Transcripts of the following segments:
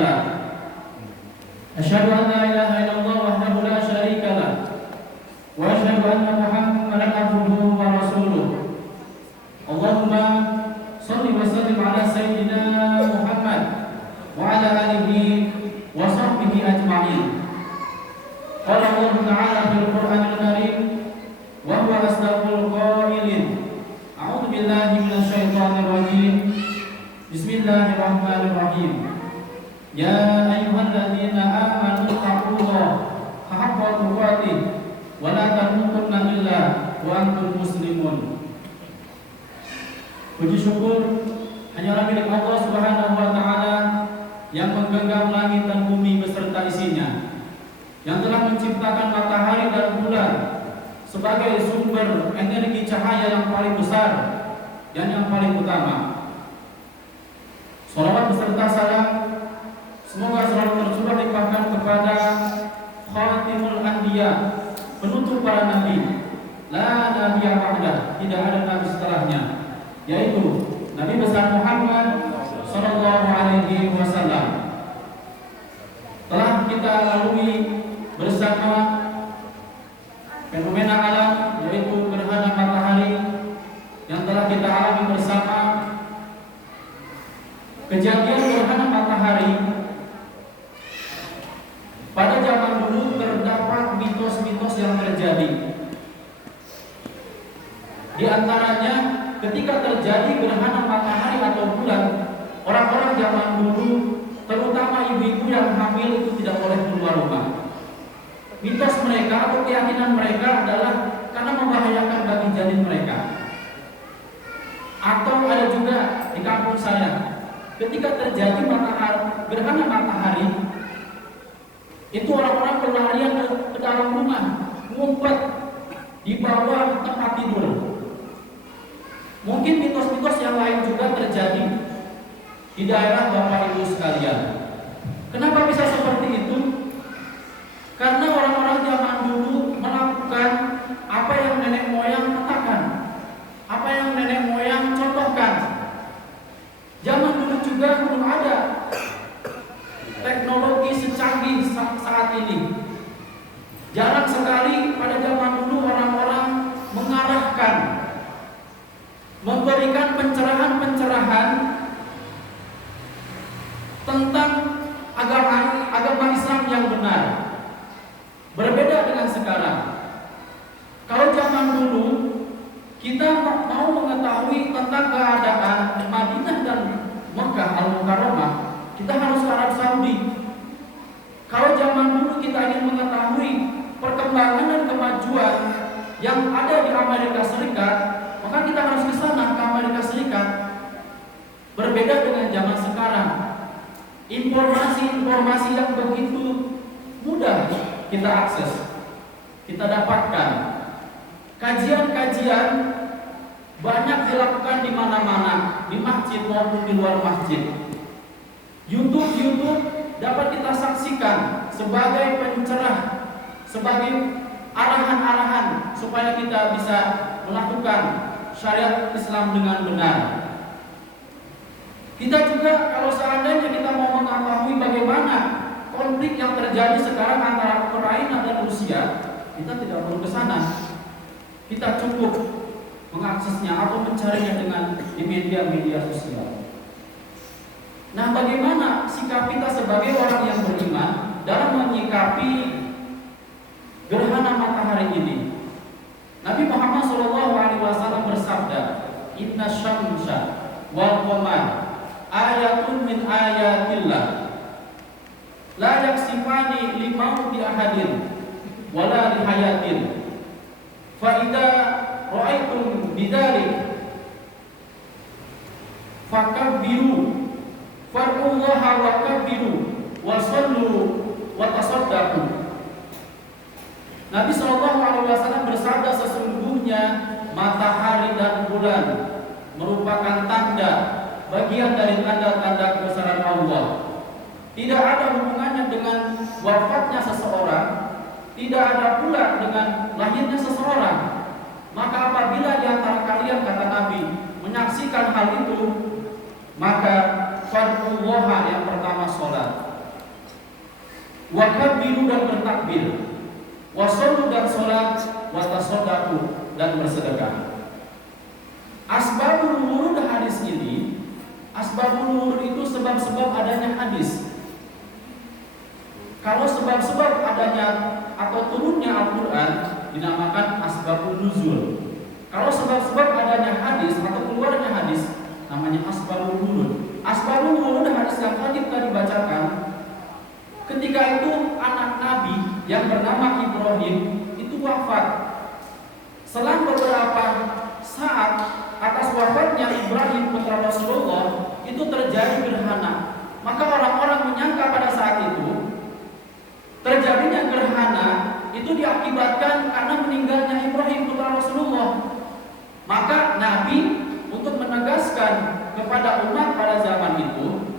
له أشهد أن لا إله إلا الله وحده لا شريك له وأشهد أن محمدا عبده ورسوله اللهم صل وسلم على سيدنا محمد وعلى آله وصحبه أجمعين. قال الله تعالى في القرآن الكريم وهو أصدق القائلين أعوذ بالله من الشيطان الرجيم بسم الله الرحمن الرحيم يا أيها الذين آمنوا اتقوا الله حق تقاته ولا تموتن إلا وأنتم مسلمون. Puji syukur hanyalah milik Allah Subhanahu wa taala yang menggenggam langit dan bumi beserta isinya, yang telah menciptakan matahari dan bulan sebagai sumber energi cahaya yang paling besar dan yang paling utama. Salawat beserta salam semoga selalu tercurah limpahkan kepada Khatimul Anbiya, penutup para nabi, la nabiyya ba'dah, tidak ada nabi setelahnya, yaitu Nabi besar Muhammad sallallahu alaihi wasallam. Telah kita lalui bersama fenomena alam yaitu gerhana matahari yang telah kita alami bersama. Kejadian gerhana matahari pada zaman dulu terdapat mitos-mitos yang terjadi. Di antaranya ketika terjadi gerhana matahari atau bulan, orang-orang zaman dulu, terutama ibu-ibu yang hamil itu tidak boleh keluar rumah. Mitos mereka atau keyakinan mereka adalah karena membahayakan bagi janin mereka. Atau ada juga di kampung saya, ketika terjadi gerhana matahari, itu orang-orang berlarian ke dalam rumah, ngumpet di bawah tempat tidur. Mungkin mitos-mitos yang lain juga terjadi di daerah Bapak Ibu sekalian. Kenapa bisa seperti itu? Karena orang-orang zaman dulu melakukan apa yang nenek moyang katakan, apa yang nenek moyang contohkan. Zaman dulu juga belum ada teknologi secanggih saat ini. Jarang sekali pada zaman dulu orang-orang mengarahkan, memberikan pencerahan-pencerahan tentang agama Islam yang benar. Berbeda dengan sekarang. Kalau zaman dulu kita mau mengetahui tentang keadaan Madinah dan Mekah Al-Mukarramah, kita harus ke Arab Saudi. Kalau zaman dulu kita ingin mengetahui perkembangan dan kemajuan yang ada di Amerika Serikat, maka kita harus ke sana, ke Amerika Serikat. Berbeda dengan zaman sekarang. Informasi-informasi yang begitu mudah kita akses, kita dapatkan. Kajian-kajian banyak dilakukan di mana-mana, di masjid maupun di luar masjid. YouTube dapat kita saksikan sebagai pencerah, sebagai arahan-arahan supaya kita bisa melakukan syariat Islam dengan benar. Kita juga kalau seandainya kita mau mengetahui bagaimana konflik yang terjadi sekarang antara Ukraina dan Rusia, kita tidak perlu ke sana. Kita cukup mengaksesnya atau mencarinya di media-media sosial. Nah, bagaimana sikap kita sebagai orang yang beriman dalam menyikapi gerhana matahari ini? Nabi Muhammad SAW bersabda, Inna syamsa wal qamar ayatun min ayatillah la yaksifani limauti ahadin wala lihayatin fa idza ra'aitum bidzalik fakabbiru farqullaha wa kabbiru wa sallu wa tasaddaqu. Nabi SAW bersabda, sesungguhnya matahari dan bulan merupakan tanda, bagian dari tanda-tanda kebesaran Allah. Tidak ada hubungannya dengan wafatnya seseorang, tidak ada pula dengan lahirnya seseorang. Maka apabila di antara kalian, kata Nabi, menyaksikan hal itu, maka fardullaha, yang pertama sholat, wa kabiru dan bertakbir, wa shollu dan sholat, wa tasaddaqu dan bersedekah. Asbabul wurud hadis ini, asbabul wurud itu sebab-sebab adanya hadis. Kalau sebab-sebab adanya atau turunnya Al-Quran dinamakan asbabun nuzul. Kalau sebab-sebab adanya hadis atau keluarnya hadis namanya asbabul wurud. Asbabul wurud hadis yang tadi kita dibacakan, ketika itu anak Nabi yang bernama Ibrahim itu wafat. Selang beberapa saat atas wafatnya Ibrahim putra Rasulullah itu terjadi gerhana. Maka orang-orang menyangka pada saat itu terjadinya gerhana itu diakibatkan karena meninggalnya Ibrahim putra Rasulullah. Maka Nabi untuk menegaskan kepada umat pada zaman itu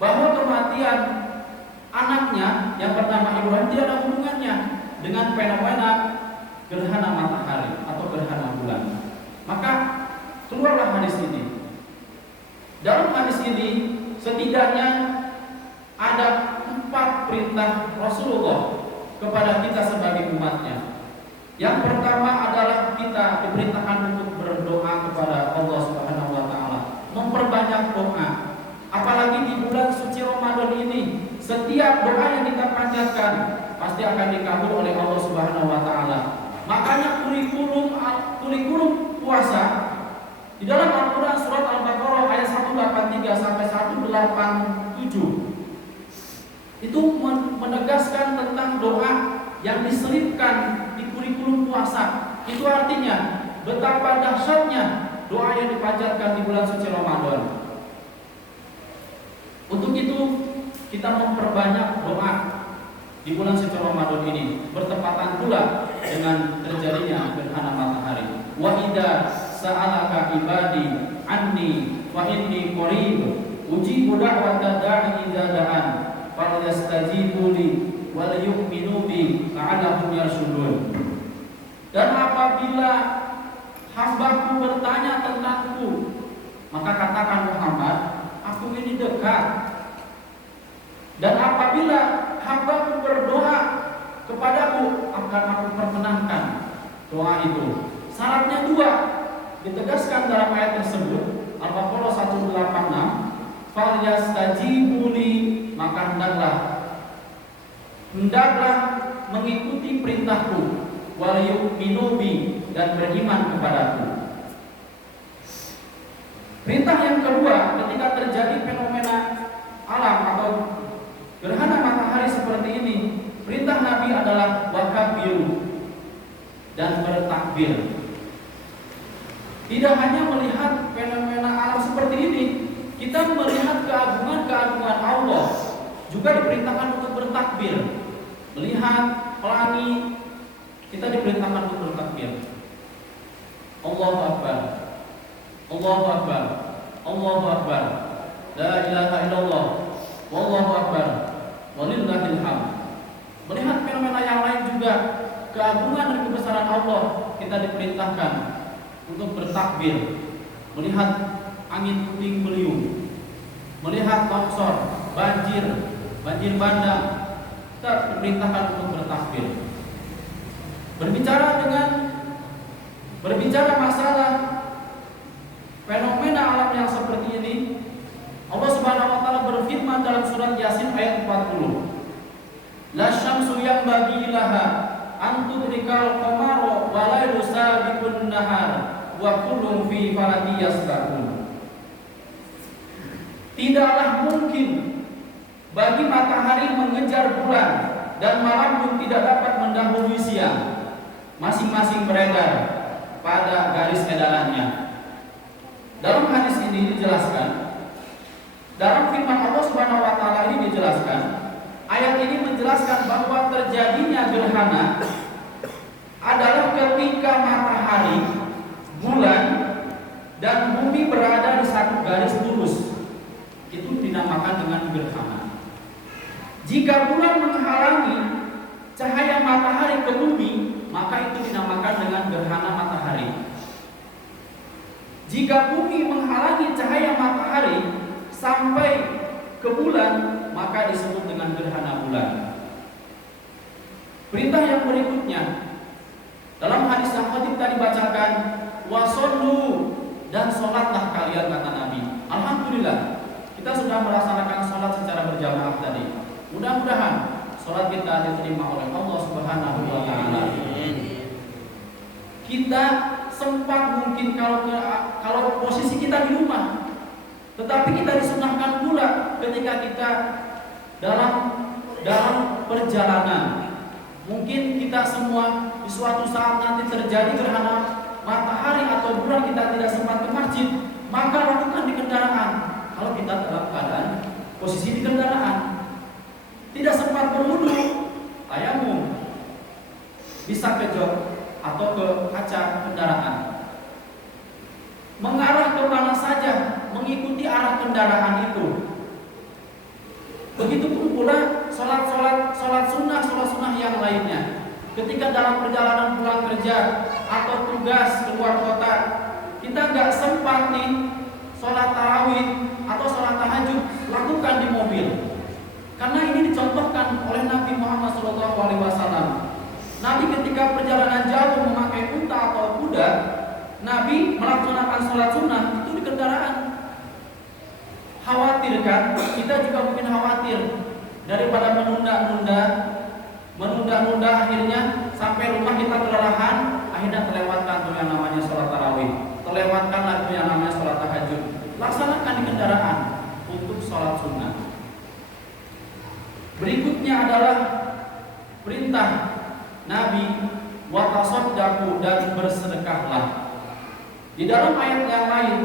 bahwa kematian anaknya yang bernama Ibrahim tidak ada hubungannya dengan fenomena gerhana matahari atau gerhana bulan. Maka keluarlah hadis ini. Dalam hadis ini setidaknya ada 4 perintah Rasulullah kepada kita sebagai umatnya. Yang pertama adalah kita diperintahkan untuk berdoa kepada Allah Subhanahu wa taala, memperbanyak doa. Apalagi di bulan suci Ramadan ini, setiap doa yang kita panjatkan pasti akan dikabul oleh Allah Subhanahu wa taala. Makanya kurikulum puasa di dalam Al-Qur'an surat Al-Baqarah ayat 183 sampai 187 itu menegaskan tentang doa yang diselipkan di kurikulum puasa. Itu artinya betapa dahsyatnya doa yang dipanjatkan di bulan suci Ramadan. Untuk itu kita memperbanyak doa di bulan suci Ramadan ini, bertepatan pula dengan terjadinya gerhana matahari. Wa idza sa'alaka ibadi anni fa inni qarib ujibu da'wata da'i idza da'an falyastajibu li wal yu'minu bi la'allahum yarshudun. Dan apabila hambaku bertanya tentangku, maka katakan Muhammad, aku ini dekat. Dan apabila hambaku berdoa kepadaku, akan aku perkenankan doa itu. Syaratnya 2, ditegaskan dalam ayat tersebut, Al-Baqarah 186, falyastajibu li, maka hendaklah mengikuti perintahku, wal yu'minu bi, dan beriman kepadaku. Perintah yang kedua, ketika terjadi fenomena alam atau gerhana matahari seperti ini, perintah Nabi adalah wakabiru, dan bertakbir. Tidak hanya melihat fenomena alam seperti ini, kita melihat keagungan-keagungan Allah, juga diperintahkan untuk bertakbir. Melihat pelangi, kita diperintahkan untuk bertakbir. Allahu Akbar, Allahu Akbar, Allahu Akbar, la ilaha illallah, wallahu akbar, walillahil hamd. Melihat fenomena yang lain juga, keagungan dan kebesaran Allah, kita diperintahkan untuk bertakbir. Melihat angin puting beliung, melihat longsor, banjir bandang, kita diperintahkan untuk bertakbir. Berbicara masalah fenomena alam yang seperti ini, Allah Subhanahu wa taala berfirman dalam surat Yasin ayat 40. La syamsu yanbaghi laha an tudrikal qamara wa lailu sabiqun nahar wa kullun fi falakin yasbahun. Tidaklah mungkin bagi matahari mengejar bulan dan malam pun tidak dapat mendahului siang. Masing-masing beredar pada garis edarannya. Dalam hadis ini dijelaskan, dalam firman Allah Subhanahu wa taala ini dijelaskan, ayat ini menjelaskan bahwa terjadinya gerhana adalah ketika matahari, bulan, dan bumi berada di satu garis lurus. Itu dinamakan dengan gerhana. Jika bulan menghalangi cahaya matahari ke bumi, maka itu dinamakan dengan gerhana matahari. Jika bumi menghalangi cahaya matahari sampai ke bulan, maka disebut dengan gerhana bulan. yang berikutnya, dalam hadis yang tadi bacakan, wasollu, dan sholatlah kalian, kata Nabi. Alhamdulillah, kita sudah melaksanakan sholat secara berjamaah tadi. Mudah-mudahan sholat kita diterima oleh Allah Subhanahu wa Ta'ala. Kita sempat mungkin kalau posisi kita di rumah, tetapi kita disunahkan pula ketika kita dalam perjalanan. Mungkin kita semua di suatu saat nanti terjadi gerhana matahari atau bulan, kita tidak sempat ke masjid, maka lakukan di kendaraan. Kalau kita dalam keadaan posisi di kendaraan, tidak sempat berwudu, tayamum, bisa ke jok atau ke kaca kendaraan, mengarah ke mana saja, mengikuti arah kendaraan itu. Begitupun pula sholat sunnah yang lainnya. Ketika dalam perjalanan pulang kerja atau tugas keluar kota, kita nggak sempat nih sholat tarawih atau sholat tahajud, lakukan di mobil. Karena ini dicontohkan oleh Nabi Muhammad SAW. Nabi ketika perjalanan jauh memakai unta atau kuda, Nabi melaksanakan sholat sunnah itu di kendaraan. Khawatir kan? Kita juga mungkin khawatir daripada menunda akhirnya sampai rumah kita kelelahan, akhirnya terlewatkan tuh yang namanya sholat tarawih, terlewatkan lagi yang namanya sholat tahajud. Laksanakan di kendaraan untuk sholat sunnah. Berikutnya adalah perintah Nabi watasaddaqu, dan bersedekahlah. Di dalam ayat yang lain,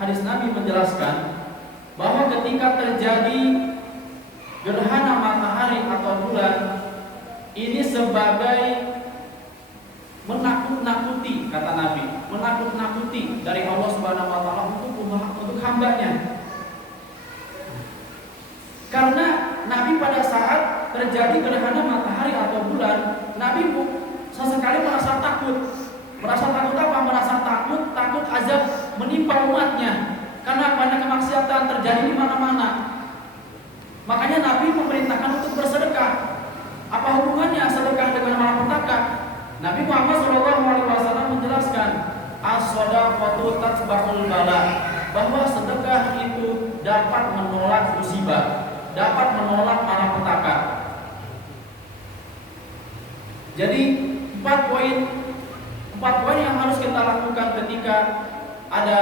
hadis Nabi menjelaskan bahwa ketika terjadi gerhana matahari atau bulan, ini sebagai menakut-nakuti, kata Nabi, menakut-nakuti dari Allah Subhanahu wa Ta'ala untuk hambanya. Karena Nabi pada saat terjadi gerhana matahari atau bulan, Nabi sesekali merasa takut. Merasa takut apa? Merasa takut azab menimpa umatnya. Karena banyak kemaksiatan terjadi di mana-mana. Makanya Nabi memerintahkan untuk bersedekah. Apa hubungannya sedekah dengan malapetaka? Nabi Muhammad SAW menjelaskan, as-shadaqatu tatba'ul bala, bahwa sedekah itu dapat menolak musibah, dapat menolak malapetaka. Jadi empat poin yang harus kita lakukan ketika ada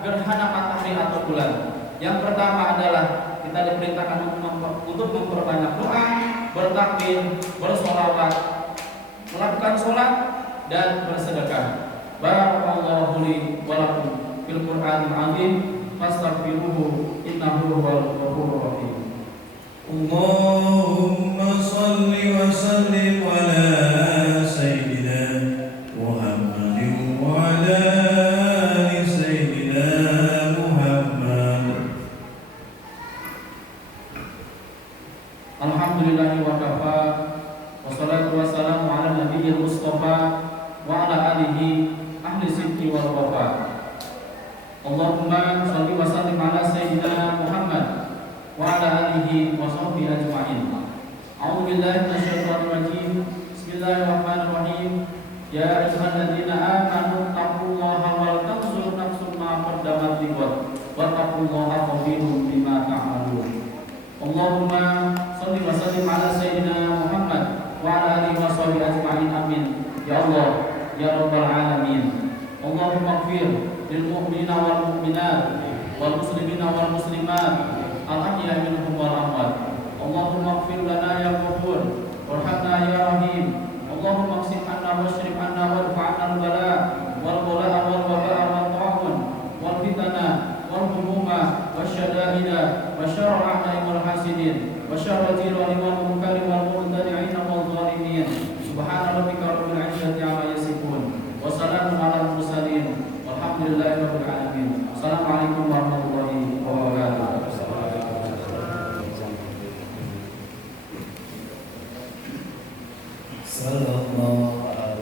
gerhana matahari atau bulan. Yang pertama adalah kita diperintahkan untuk memperbanyak doa, bertakbir, bersolawat, melakukan sholat, dan bersedekah. Barakallahu li wa lakum fil Qur'anil azim, fastaghfiruhu innahu huwal ghafurur rahim. Allahumma shalli wa sallim ala sayyidina Muhammadin wa ala Alhamdulillahi wa kafa, wassalatu wassalamu ala nabiyyil mustafa wa ala alihi ahli sidqi wal wafa. Allahumma shalli wa sallim ala sayyidina Muhammad wa ala alihi wa sahbihi ajma'in. A'udzu billahi minasyaitonir rajim. Bismillahirrahmanirrahim. Ya ayyuhalladzina amanu taqullaha wal tanzur nafsum ma qaddamat lighad wa taqullaha khabirum bima ta'malun. Allahumma shalli wa sallim ala sayyidina Muhammad wa ala alihi wa sahbihi ajma'in. Amin. Ya Allah, ya rabbal alamin. Allahumma ighfir lil mu'minina wal mu'minat wal muslimina wal muslimat al ahya'i minhum wal amwat. Allahumma ighfir lana ya ghafur warhamna ya rahim. Allahumma qsim anna washrif anna wadfa'na al bala wal qala'a wal waba'a wal ta'un wal fitana wal humuma wasyada'ida wasyarra a'da'i wal hasidin wasyarra jirani wal munkari wal mudani'ina wal zalimin. Subhana rabbika